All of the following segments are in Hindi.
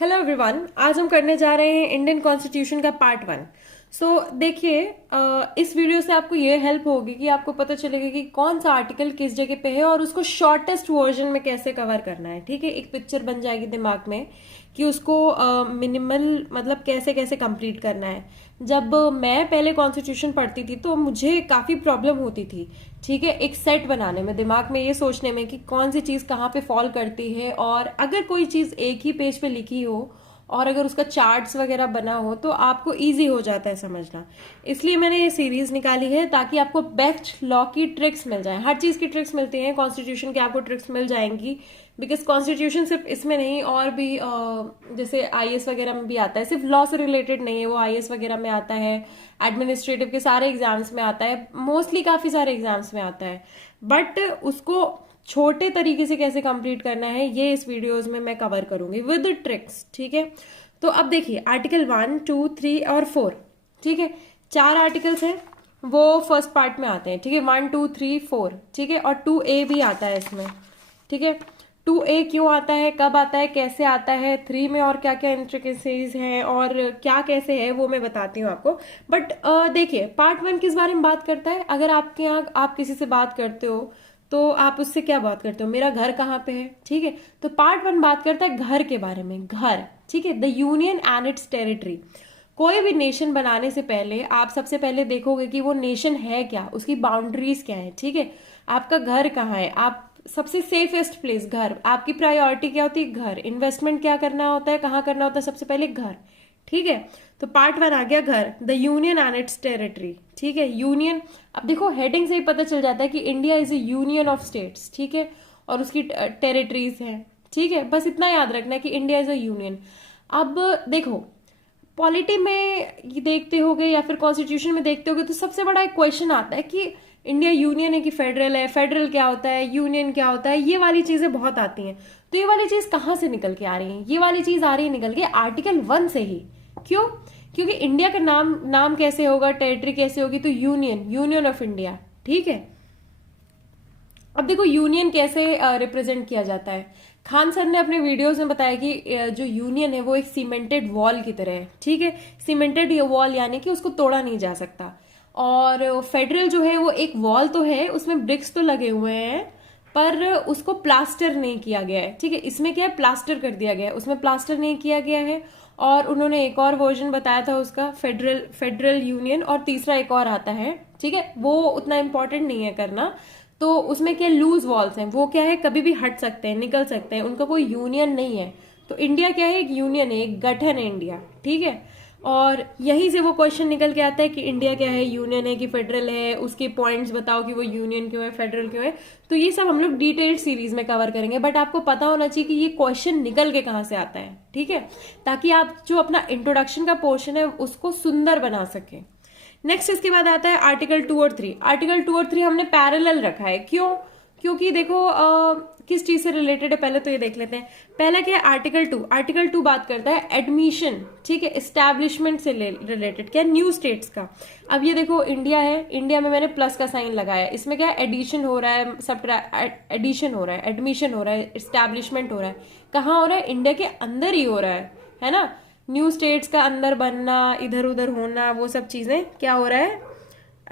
हेलो एवरीवन, आज हम करने जा रहे हैं इंडियन कॉन्स्टिट्यूशन का पार्ट 1। देखिए, इस वीडियो से आपको ये हेल्प होगी कि आपको पता चलेगा कि कौन सा आर्टिकल किस जगह पे है और उसको शॉर्टेस्ट वर्जन में कैसे कवर करना है। ठीक है, एक पिक्चर बन जाएगी दिमाग में कि उसको मिनिमल मतलब कैसे कैसे कंप्लीट करना है। जब मैं पहले कॉन्स्टिट्यूशन पढ़ती थी तो मुझे काफी प्रॉब्लम होती थी। ठीक है, एक सेट बनाने में, दिमाग में ये सोचने में कि कौन सी चीज कहाँ पे फॉल करती है, और अगर कोई चीज एक ही पेज पे लिखी हो और अगर उसका चार्ट्स वगैरह बना हो तो आपको इजी हो जाता है समझना। इसलिए मैंने ये सीरीज निकाली है ताकि आपको बेस्ट लॉ की ट्रिक्स मिल जाए। हर चीज की ट्रिक्स मिलती हैं, कॉन्स्टिट्यूशन की आपको ट्रिक्स मिल जाएंगी। बिकॉज कॉन्स्टिट्यूशन सिर्फ इसमें नहीं, और भी जैसे आईएएस वगैरह में भी आता है, सिर्फ लॉ से रिलेटेड नहीं है, वो आईएएस वगैरह में आता है, एडमिनिस्ट्रेटिव के सारे एग्जाम्स में आता है, मोस्टली काफी सारे एग्जाम्स में आता है। बट उसको छोटे तरीके से कैसे कंप्लीट करना है ये इस वीडियोस में मैं कवर करूंगी विद ट्रिक्स। ठीक है, तो अब देखिए आर्टिकल 1, 2, 3 और 4। ठीक है, 4 आर्टिकल्स हैं, वो फर्स्ट पार्ट में आते हैं। ठीक है, 1, 2, 3, 4। ठीक है, और 2A भी आता है इसमें। ठीक है, 2A क्यों आता है, कब आता है, कैसे आता है, 3 में और क्या क्या इंट्रिकेसीज हैं और क्या कैसे है वो मैं बताती हूँ आपको। बट देखिए, पार्ट 1 किस बारे में बात करता है। अगर आपके यहाँ आप किसी से बात करते हो तो आप उससे क्या बात करते हो, मेरा घर कहाँ पे है। ठीक है, तो पार्ट 1 बात करता है घर के बारे में, घर। ठीक है, the union and it's territory. कोई भी नेशन बनाने से पहले आप सबसे पहले देखोगे कि वो नेशन है क्या, उसकी बाउंड्रीज क्या है। ठीक है, आपका घर कहाँ है, आप सबसे सेफेस्ट प्लेस घर, आपकी प्रायोरिटी क्या होती है, घर। इन्वेस्टमेंट क्या करना होता है, कहाँ करना होता है, सबसे पहले घर। ठीक है, तो पार्ट 1 आ गया घर, the union and it's territory. ठीक है, यूनियन, अब देखो हेडिंग से ही पता चल जाता है कि India is A union of states. ठीक है, और उसकी टेरिटरीज हैं। ठीक है, बस इतना याद रखना है कि इंडिया इज ए यूनियन। अब देखो, पॉलिटी में ये देखते होगे या फिर कॉन्स्टिट्यूशन में देखते होगे तो सबसे बड़ा एक क्वेश्चन आता है कि इंडिया यूनियन है कि फेडरल है, फेडरल क्या होता है, यूनियन क्या होता है, ये वाली चीजें बहुत आती हैं। तो ये वाली चीज कहाँ से निकल के आ रही है, ये वाली चीज आ रही है निकल के आर्टिकल 1 से ही। क्यों? क्योंकि इंडिया का नाम कैसे होगा, टेरिटरी कैसे होगी, तो यूनियन, यूनियन ऑफ इंडिया। ठीक है, अब देखो यूनियन कैसे रिप्रेजेंट किया जाता है। खान सर ने अपने वीडियोस में बताया कि जो यूनियन है वो एक सीमेंटेड वॉल की तरह है। ठीक है, सीमेंटेड वॉल यानी कि उसको तोड़ा नहीं जा सकता। और फेडरल जो है वो एक वॉल तो है, उसमें ब्रिक्स तो लगे हुए हैं पर उसको प्लास्टर नहीं किया गया है। ठीक है, इसमें क्या है, प्लास्टर कर दिया गया है, उसमें प्लास्टर नहीं किया गया है। और उन्होंने एक और वर्जन बताया था उसका, फेडरल यूनियन, और तीसरा एक और आता है। ठीक है, वो उतना इंपॉर्टेंट नहीं है करना। तो उसमें क्या लूज वॉल्स हैं, वो क्या है, कभी भी हट सकते हैं, निकल सकते हैं, उनका कोई यूनियन नहीं है। तो इंडिया क्या है, एक यूनियन है, एक गठन है इंडिया। ठीक है, और यहीं से वो क्वेश्चन निकल के आता है कि इंडिया क्या है, यूनियन है कि फेडरल है, उसके पॉइंट्स बताओ कि वो यूनियन क्यों है, फेडरल क्यों है। तो ये सब हम लोग डिटेल्ड सीरीज में कवर करेंगे, बट आपको पता होना चाहिए कि ये क्वेश्चन निकल के कहाँ से आता है। ठीक है, ताकि आप जो अपना इंट्रोडक्शन का पोर्शन है उसको सुंदर बना सके। नेक्स्ट इसके बाद आता है आर्टिकल 2 और 3। आर्टिकल 2 और 3 हमने पैरेलल रखा है, क्यों? क्योंकि देखो किस चीज से रिलेटेड है पहले तो ये देख लेते हैं। पहला क्या है, आर्टिकल 2। आर्टिकल 2 बात करता है एडमिशन, ठीक है, एस्टैब्लिशमेंट से रिलेटेड, क्या, न्यू स्टेट्स का। अब ये देखो इंडिया है, इंडिया में मैंने प्लस का साइन लगाया, इसमें क्या है, एडिशन हो रहा है, सब एडिशन हो रहा है, एडमिशन हो रहा है, एस्टैब्लिशमेंट हो रहा है। कहाँ हो रहा है, इंडिया के अंदर ही हो रहा है ना। न्यू स्टेट्स का अंदर बनना, इधर उधर होना, वो सब चीजें क्या हो रहा है,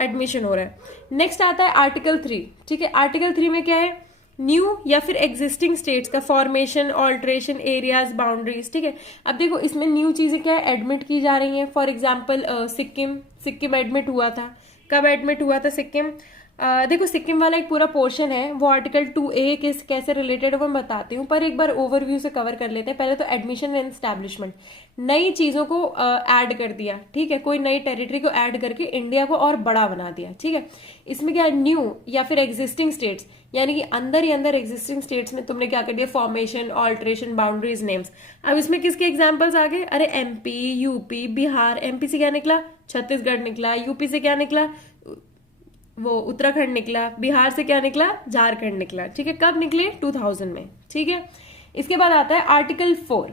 एडमिशन हो रहा है। नेक्स्ट आता है आर्टिकल 3। ठीक है, आर्टिकल 3 में क्या है, न्यू या फिर एग्जिस्टिंग स्टेट्स का फॉर्मेशन, ऑल्ट्रेशन, एरियाज, बाउंड्रीज। ठीक है, अब देखो इसमें न्यू चीजें क्या है, एडमिट की जा रही हैं। फॉर एग्जाम्पल सिक्किम एडमिट हुआ था। कब एडमिट हुआ था सिक्किम? देखो सिक्किम वाला एक पूरा पोर्शन है, वो आर्टिकल 2A के कैसे रिलेटेड है वो मैं बताती हूँ, पर एक बार ओवरव्यू से कवर कर लेते हैं। पहले तो एडमिशन एंड एस्टैब्लिशमेंट, नई चीजों को ऐड कर दिया। ठीक है, कोई नई टेरिटरी को ऐड करके इंडिया को और बड़ा बना दिया। ठीक है, इसमें क्या है, न्यू या फिर एग्जिस्टिंग स्टेट्स, यानी कि अंदर ही अंदर एग्जिस्टिंग स्टेट्स में तुमने क्या कर दिया, फॉर्मेशन, ऑल्ट्रेशन, बाउंड्रीज, नेम्स। अब इसमें किसके एग्जाम्पल्स आ गए, अरे एमपी, यूपी, बिहार। एमपी से क्या निकला, छत्तीसगढ़ निकला। यूपी से क्या निकला, वो उत्तराखंड निकला। बिहार से क्या निकला, झारखंड निकला। ठीक है, कब निकले, 2000 में। ठीक है, इसके बाद आता है आर्टिकल 4।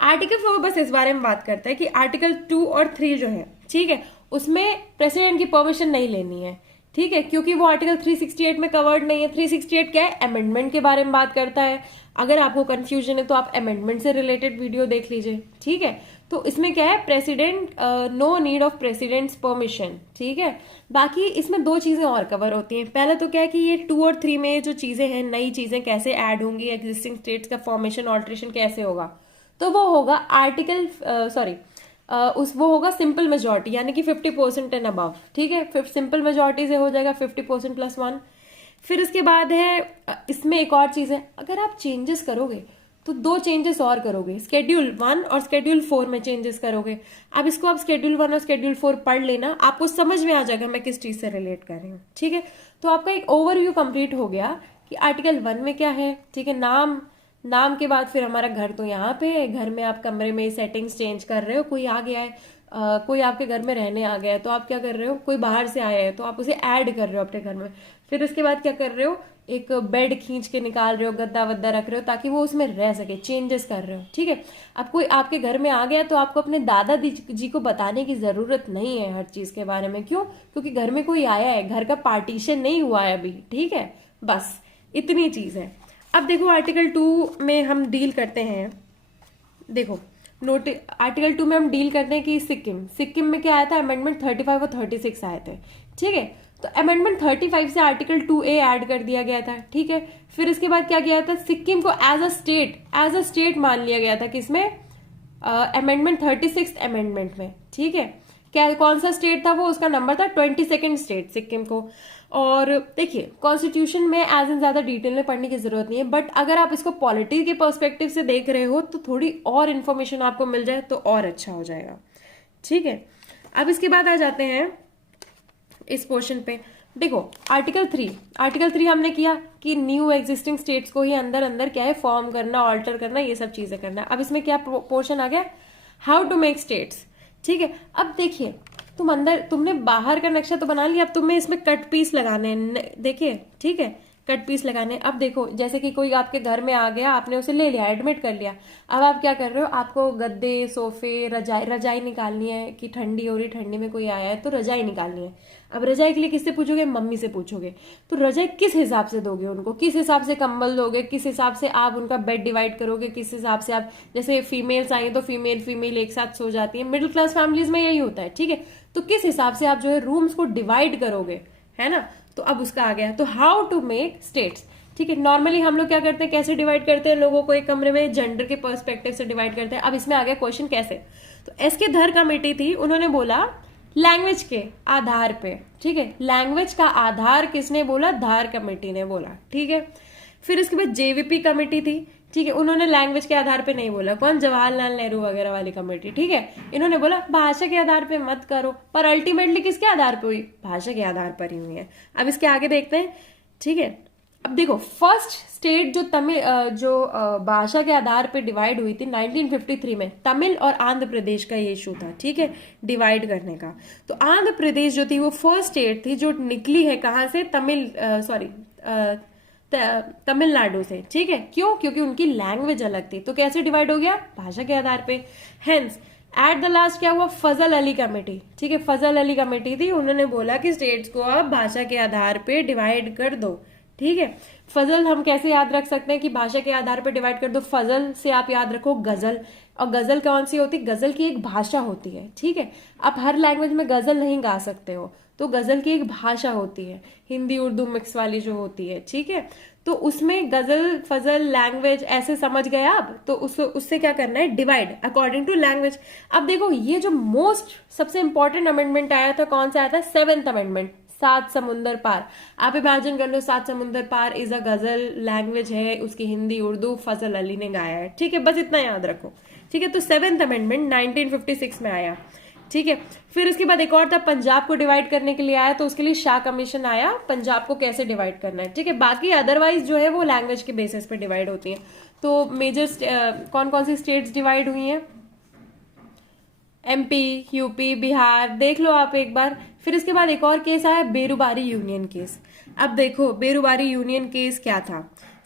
आर्टिकल 4 बस इस बारे में बात करता है कि आर्टिकल 2 और 3 जो है, ठीक है, उसमें प्रेसिडेंट की परमिशन नहीं लेनी है। ठीक है, क्योंकि वो आर्टिकल 368 में कवर्ड नहीं है। 368 क्या है, अमेंडमेंट के बारे में बात करता है। अगर आपको कंफ्यूजन है तो आप अमेंडमेंट से रिलेटेड वीडियो देख लीजिए। ठीक है, तो इसमें क्या है, president, no need of president's permission. ठीक है, बाकी इसमें दो चीजें और कवर होती हैं। पहला तो क्या है कि ये 2 और 3 में जो चीजें हैं, नई चीजें कैसे ऐड होंगी, एग्जिस्टिंग स्टेट्स का फॉर्मेशन ऑल्ट्रेशन कैसे होगा, तो वो होगा आर्टिकल वो होगा सिंपल मेजोरिटी, यानी कि 50% एंड अबव। ठीक है, फिर सिंपल मेजोरिटी से हो जाएगा 50% + 1। फिर इसके बाद है इसमें एक और चीज है, अगर आप चेंजेस करोगे तो 2 चेंजेस और करोगे, स्केड्यूल 1 और स्केड्यूल 4 में चेंजेस करोगे। अब इसको आप स्केड्यूल 1 और स्केड्यूल 4 पढ़ लेना, आपको समझ में आ जाएगा मैं किस चीज से रिलेट कर रही हूँ। ठीक है, तो आपका एक ओवरव्यू कंप्लीट हो गया कि आर्टिकल 1 में क्या है। ठीक है, नाम के बाद फिर हमारा घर तो यहाँ पे है, घर में आप कमरे में सेटिंग्स चेंज कर रहे हो, कोई आ गया है, कोई आपके घर में रहने आ गया है तो आप क्या कर रहे हो, कोई बाहर से आया है तो आप उसे ऐड कर रहे हो अपने घर में। फिर उसके बाद क्या कर रहे हो, एक बेड खींच के निकाल रहे हो, गद्दा वद्दा रख रहे हो ताकि वो उसमें रह सके, चेंजेस कर रहे हो। ठीक है, अब कोई आपके घर में आ गया तो आपको अपने दादा जी को बताने की जरूरत नहीं है हर चीज के बारे में। क्यों, क्योंकि घर में कोई आया है, घर का पार्टीशन नहीं हुआ है अभी। ठीक है, बस इतनी चीज है। अब देखो आर्टिकल 2 में हम डील करते हैं, देखो आर्टिकल 2 में हम डील करते हैं कि सिक्किम में क्या आया था, अमेंडमेंट 35 और 36 आए थे। ठीक है, तो अमेंडमेंट 35 से आर्टिकल 2A ऐड कर दिया गया था। ठीक है, फिर इसके बाद क्या किया था, सिक्किम को एज अ स्टेट मान लिया गया था, किसमें, अमेंडमेंट 36 अमेंडमेंट में। ठीक है, क्या कौन सा स्टेट था वो, उसका नंबर था 22nd स्टेट सिक्किम को। और देखिए कॉन्स्टिट्यूशन में एज इन ज्यादा डिटेल में पढ़ने की जरूरत नहीं है, बट अगर आप इसको पॉलिटी के पर्सपेक्टिव से देख रहे हो तो थोड़ी और इन्फॉर्मेशन आपको मिल जाए तो और अच्छा हो जाएगा। ठीक है, अब इसके बाद आ जाते हैं इस पोर्शन पे। देखो आर्टिकल 3 हमने किया कि न्यू एग्जिस्टिंग स्टेट्स को ही अंदर अंदर क्या है, फॉर्म करना, ऑल्टर करना, ये सब चीजें करना। अब इसमें क्या पोर्शन आ गया, हाउ टू मेक स्टेट्स। ठीक है, अब देखिए तुमने बाहर का नक्शा तो बना लिया, अब तुम्हें इसमें कट पीस लगाने हैं। देखिए, ठीक है, कट पीस लगाने। अब देखो जैसे कि कोई आपके घर में आ गया, आपने उसे ले लिया, एडमिट कर लिया। अब आप क्या कर रहे हो, आपको गद्दे, सोफे, रजाई निकालनी है कि ठंडी हो रही, ठंडी में कोई आया है तो रजाई निकालनी है। अब रजाई के लिए किससे पूछोगे, मम्मी से पूछोगे। तो रजाई किस हिसाब से दोगे उनको, किस हिसाब से कंबल दोगे, किस हिसाब से आप उनका बेड डिवाइड करोगे, किस हिसाब से आप, जैसे फीमेल्स आई तो फीमेल एक साथ सो जाती है, मिडिल क्लास फैमिलीज में यही होता है। ठीक है, तो किस हिसाब से आप जो है रूम्स को डिवाइड करोगे, है ना। तो अब उसका आ गया, तो हाउ टू मेक स्टेट्स। ठीक है, नॉर्मली हम लोग क्या करते हैं, कैसे डिवाइड करते हैं लोगों को एक कमरे में, जेंडर के पर्सपेक्टिव से डिवाइड करते हैं। अब इसमें आ गया क्वेश्चन कैसे, तो एसके धर कमेटी थी, उन्होंने बोला लैंग्वेज के आधार पे। ठीक है, लैंग्वेज का आधार किसने बोला, धार कमेटी ने बोला। ठीक है, फिर इसके बाद जेवीपी कमेटी थी। ठीक है, उन्होंने लैंग्वेज के आधार पे नहीं बोला, कौन, जवाहरलाल नेहरू वगैरह वाली कमेटी। ठीक है, इन्होंने बोला भाषा के आधार पे मत करो, पर अल्टीमेटली किसके आधार पे हुई, भाषा के आधार पर ही हुई है। अब इसके आगे देखते हैं। ठीक है, अब देखो फर्स्ट स्टेट जो भाषा के आधार पे डिवाइड हुई थी 1953 में, तमिल और आंध्र प्रदेश का ये इशू था। ठीक है, डिवाइड करने का। तो आंध्र प्रदेश जो थी वो फर्स्ट स्टेट थी जो निकली है कहाँ से, तमिलनाडु से। ठीक है, क्यों, क्योंकि उनकी लैंग्वेज अलग थी। तो कैसे डिवाइड हो गया, भाषा के आधार पे। हेंस एट द लास्ट क्या हुआ, फजल अली कमेटी। ठीक है, फजल अली कमेटी थी, उन्होंने बोला कि स्टेट्स को अब भाषा के आधार पे डिवाइड कर दो। ठीक है, फजल हम कैसे याद रख सकते हैं कि भाषा के आधार पर डिवाइड कर दो, फजल से आप याद रखो गजल। और गजल कौन सी होती है, गजल की एक भाषा होती है। ठीक है, आप हर लैंग्वेज में गजल नहीं गा सकते हो, तो गजल की एक भाषा होती है, हिंदी उर्दू मिक्स वाली जो होती है। ठीक है, तो उसमें गजल, फजल, लैंग्वेज ऐसे समझ गए आप, तो उससे क्या करना है, डिवाइड अकॉर्डिंग टू लैंग्वेज। अब देखो ये जो सबसे इंपॉर्टेंट अमेंडमेंट आया था, कौन सा आया था, 7th अमेंडमेंट, 7 समुंदर पार। आप इमेजिन कर लो, 7 समुंदर पार इज अ गजल, लैंग्वेज है उसकी हिंदी उर्दू, फजल अली ने गाया है। ठीक है, बस इतना याद रखो। ठीक है, तो 7th अमेंडमेंट 1956 में आया। ठीक है, फिर उसके बाद एक और था, पंजाब को डिवाइड करने के लिए आया, तो उसके लिए शाह कमीशन आया, पंजाब को कैसे डिवाइड करना है। ठीक है, बाकी अदरवाइज जो है वो लैंग्वेज के बेसिस पे डिवाइड होती है। तो मेजर कौन कौन सी स्टेट्स डिवाइड हुई हैं, MP, UP, बिहार, देख लो आप एक बार। फिर इसके बाद एक और केस आया, बेरुबारी यूनियन केस। अब देखो बेरुबारी यूनियन केस क्या था,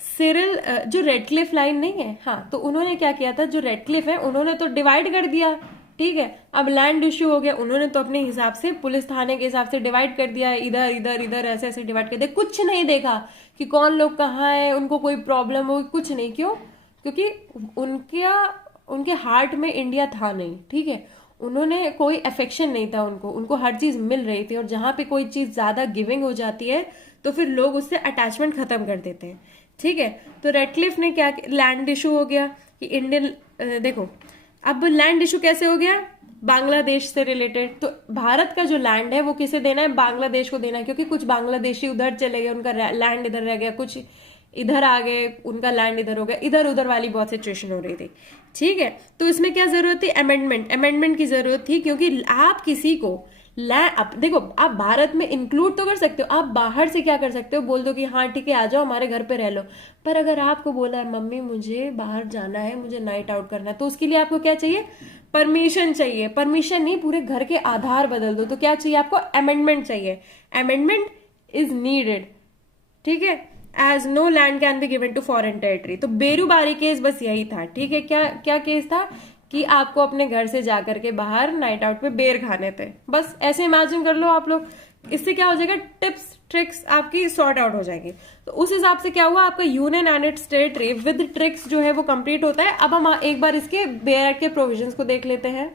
सिरिल जो रेडक्लिफ लाइन नहीं है, हाँ, तो उन्होंने क्या किया था, जो रेडक्लिफ है उन्होंने तो डिवाइड कर दिया ठीक है। अब लैंड इश्यू हो गया, उन्होंने तो अपने हिसाब से पुलिस थाने के हिसाब से डिवाइड कर दिया, इधर इधर इधर ऐसे ऐसे डिवाइड कर दिया, कुछ नहीं देखा कि कौन लोग कहाँ है, उनको कोई प्रॉब्लम हो, कुछ नहीं। क्यों? क्योंकि उनके हार्ट में इंडिया था नहीं, ठीक है। उन्होंने कोई अफेक्शन नहीं था उनको हर चीज मिल रही थी। और जहां पे कोई चीज ज्यादा गिविंग हो जाती है तो फिर लोग उससे अटैचमेंट खत्म कर देते हैं, ठीक है। तो रेडक्लिफ ने क्या, लैंड इशू हो गया कि इंडियन, देखो अब लैंड इशू कैसे हो गया, बांग्लादेश से रिलेटेड। तो भारत का जो लैंड है वो किसे देना है, बांग्लादेश को देना है, क्योंकि कुछ बांग्लादेशी उधर चले गए, उनका लैंड इधर रह गया, कुछ इधर आ गए, उनका लैंड इधर हो गया, इधर उधर वाली बहुत सिचुएशन हो रही थी, ठीक है। तो इसमें क्या जरूरत थी, अमेंडमेंट की जरूरत थी, क्योंकि आप किसी को देखो, आप भारत में इंक्लूड तो कर सकते हो, आप बाहर से क्या कर सकते हो, बोल दो कि हाँ ठीक है आ जाओ हमारे घर पे रह लो। पर अगर आपको बोला है मम्मी मुझे बाहर जाना है, मुझे नाइट आउट करना है, तो उसके लिए आपको क्या चाहिए, परमिशन चाहिए। परमिशन नहीं, पूरे घर के आधार बदल दो, तो क्या चाहिए आपको, अमेंडमेंट चाहिए। अमेंडमेंट इज नीडेड, ठीक है। As no land can be given to foreign territory. तो बेरूबारी केस बस यही था, ठीक है। क्या क्या केस था कि आपको अपने घर से जाकर के बाहर नाइट आउट पे बेर खाने थे, बस ऐसे इमेजिन कर लो आप लोग। इससे क्या हो जाएगा, टिप्स ट्रिक्स आपकी सॉर्ट आउट हो जाएगी। तो उस हिसाब से क्या हुआ, आपका union and it's territory with tricks जो है वो कंप्लीट होता है। अब हम एक बार इसके बेयर एक्ट के प्रोविजंस को देख लेते हैं।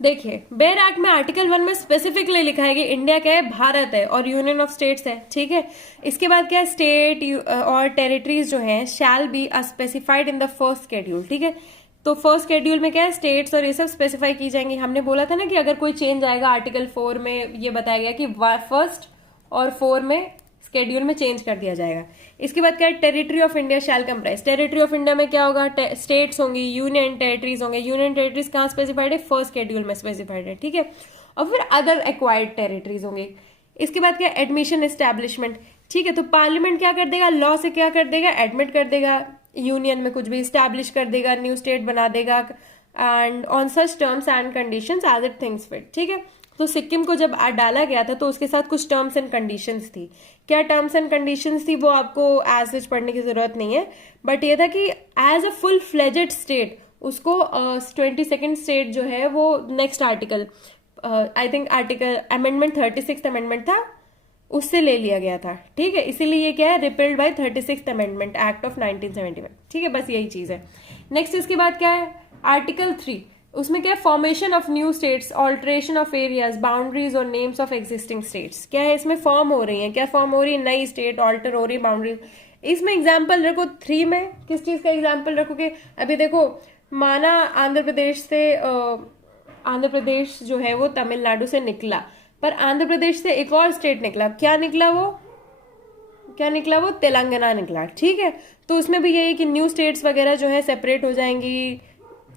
देखिए, बेयर एक्ट में आर्टिकल 1 में स्पेसिफिकली लिखा है कि इंडिया क्या है, भारत है और यूनियन ऑफ स्टेट्स है, ठीक है। इसके बाद क्या है, स्टेट और टेरिटरीज जो है shall be specified in the first schedule, ठीक है। तो फर्स्ट शेड्यूल में क्या है, स्टेट्स और ये सब स्पेसिफाई की जाएंगी। हमने बोला था ना कि अगर कोई चेंज आएगा, आर्टिकल 4 में ये बताया गया कि फर्स्ट और 4 में शेड्यूल में चेंज कर दिया जाएगा। इसके बाद क्या है, territory of India shall comprise. Territory of India में क्या होगा, स्टेट्स होंगी, यूनियन टेरिटरीज होंगे। यूनियन टेरिटरीज कहाँ स्पेसिफाइड है, फर्स्ट शेड्यूल में स्पेसिफाइड है, ठीक है। और फिर अदर एक्वायर्ड टेरिटरीज होंगे। इसके बाद क्या, एडमिशन एस्टैब्लिशमेंट, ठीक है। तो पार्लियामेंट क्या कर देगा, लॉ से क्या कर देगा, एडमिट कर देगा यूनियन में, कुछ भी स्टैब्लिश कर देगा, न्यू स्टेट बना देगा, and on such terms and conditions as it thinks fit, ठीक है। तो सिक्किम को जब डाला गया था तो उसके साथ कुछ टर्म्स एंड कंडीशंस थी। क्या टर्म्स एंड कंडीशंस थी वो आपको एज सच पढ़ने की जरूरत नहीं है, बट ये था कि as a full fledged state उसको 22nd स्टेट जो है वो next article, I think article amendment 36th amendment था, उससे ले लिया गया था, ठीक है। इसीलिए ये क्या है, repelled by 36th amendment act of 1971, ठीक है। बस यही चीज है। नेक्स्ट इसके बाद क्या है, आर्टिकल 3, उसमें क्या है, formation of new states, alteration of areas, boundaries और नेम्स ऑफ एग्जिस्टिंग स्टेट्स। क्या है, इसमें फॉर्म हो रही है, क्या फॉर्म हो रही है, नई स्टेट ऑल्टर हो रही है, बाउंड्रीज। इसमें एग्जाम्पल रखो 3 में, किस चीज का एग्जाम्पल रखोगे, अभी देखो माना आंध्र प्रदेश जो है वो तमिलनाडु से निकला, पर आंध्र प्रदेश से एक और स्टेट निकला, क्या निकला वो तेलंगाना निकला, ठीक है। तो उसमें भी यही कि न्यू स्टेट्स वगैरह जो है सेपरेट हो जाएंगी।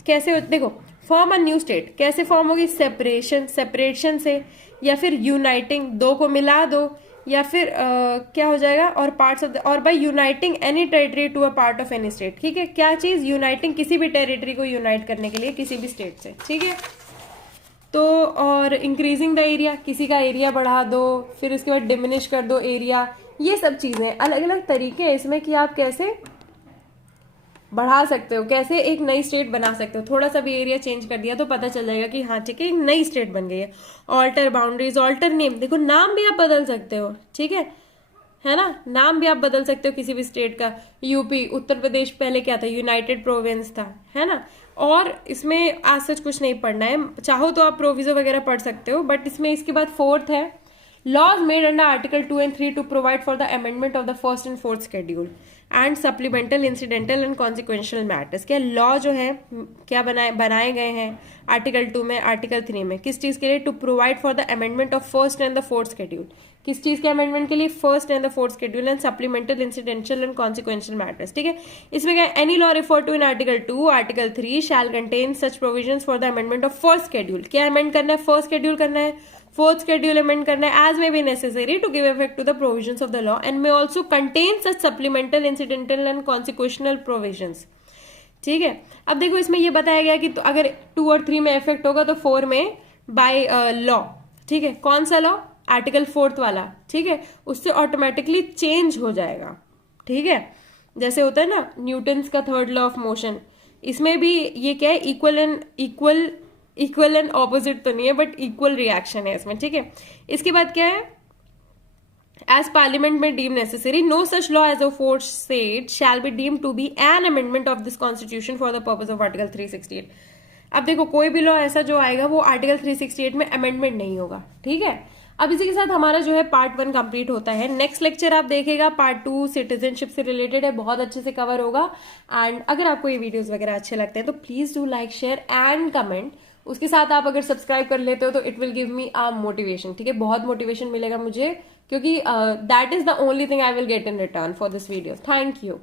कैसे, देखो फॉर्म अ न्यू स्टेट कैसे फॉर्म होगी, सेपरेशन से, या फिर यूनाइटिंग, दो को मिला दो, या फिर क्या हो जाएगा, और पार्ट्स ऑफ और by uniting any territory to a part of any state, ठीक है। क्या चीज, यूनाइटिंग, किसी भी टेरिटरी को यूनाइट करने के लिए किसी भी स्टेट से, ठीक है। तो और इंक्रीजिंग द एरिया, किसी का एरिया बढ़ा दो, फिर उसके बाद डिमिनिश कर दो एरिया, ये सब चीजें अलग अलग तरीके हैं इसमें कि आप कैसे बढ़ा सकते हो, कैसे एक नई स्टेट बना सकते हो। थोड़ा सा भी एरिया चेंज कर दिया तो पता चल जाएगा कि हाँ ठीक है एक नई स्टेट बन गई है। ऑल्टर बाउंड्रीज, ऑल्टर नेम, देखो नाम भी आप बदल सकते हो, ठीक है ना, नाम भी आप बदल सकते हो किसी भी स्टेट का। यूपी, उत्तर प्रदेश पहले क्या था, यूनाइटेड प्रोविंस था, है ना। और इसमें आज सच कुछ नहीं पढ़ना है, चाहो तो आप प्रोविजो वगैरह पढ़ सकते हो, बट इसमें इसके बाद 4th है, laws made under article 2 and 3 to provide for the amendment of the 1st and 4th schedule and supplemental incidental and consequential matters. क्या लॉ जो है क्या बनाए गए हैं आर्टिकल 2 में, आर्टिकल 3 में, किस चीज के लिए, to provide for the amendment of 1st and the 4th schedule. किस चीज के अमेंडमेंट के लिए, 1st and the 4th schedule and supplemental incidental and consequential matters, ठीक है। इसमें क्या, any law refer to in article 2, article 3 shall contain such provisions for the amendment of 1st schedule. क्या अमेंड करना है, 1st शेड्यूल करना है, 4th शेड्यूल अमेंड करना है, as may be necessary to give effect to the provisions of the law and may also contain such supplemental incidental and consequential provisions, ठीक है। अब देखो इसमें ये बताया गया कि तो अगर 2 और 3 में इफेक्ट होगा तो 4 में बाय लॉ, ठीक है। कौन सा लॉ, आर्टिकल 4th वाला, ठीक है, उससे ऑटोमेटिकली चेंज हो जाएगा, ठीक है। जैसे होता है ना न्यूटन्स का 3rd लॉ ऑफ मोशन, इसमें भी ये क्या है, इक्वल इक्वल एंड ऑपोजिट तो नहीं है, बट इक्वल रिएक्शन है इसमें, ठीक है। इसके बाद क्या है, as parliament may deem necessary, no such law as aforesaid shall be deemed to be an amendment of this constitution for the purpose of article 368। अब देखो कोई भी लॉ ऐसा जो आएगा वो आर्टिकल 368 में अमेंडमेंट नहीं होगा, ठीक है। अब इसी के साथ हमारा जो है पार्ट 1 कंप्लीट होता है। नेक्स्ट लेक्चर आप देखेगा पार्ट 2 सिटीजनशिप से रिलेटेड है, बहुत अच्छे से कवर होगा। एंड अगर आपको ये वीडियोस वगैरह अच्छे लगते हैं तो please do like, share and comment. उसके साथ आप अगर सब्सक्राइब कर लेते हो तो it will give me a motivation, ठीक है, बहुत मोटिवेशन मिलेगा मुझे, क्योंकि that is the only thing I will get in return for this video. Thank you.